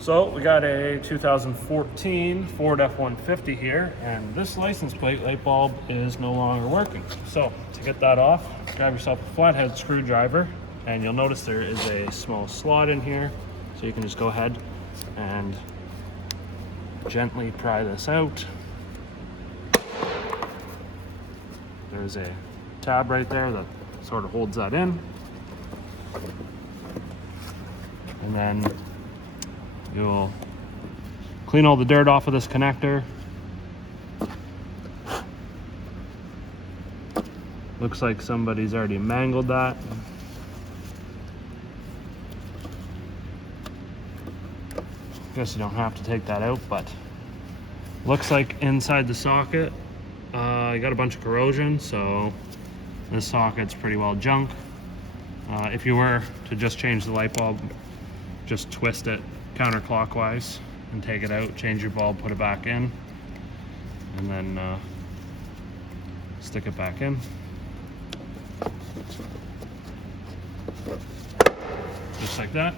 So we got a 2014 Ford F-150 here, and this license plate light bulb is no longer working. So to get that off, grab yourself a flathead screwdriver, and you'll notice there is a small slot in here. So you can just go ahead and gently pry this out. There's a tab right there that sort of holds that in. And then you'll clean all the dirt off of this connector. Looks like somebody's already mangled that. Guess you don't have to take that out, but looks like inside the socket you got a bunch of corrosion, so this socket's pretty well junk. If you were to just change the light bulb, just twist it counterclockwise and take it out, change your bulb, put it back in, and then stick it back in. Just like that.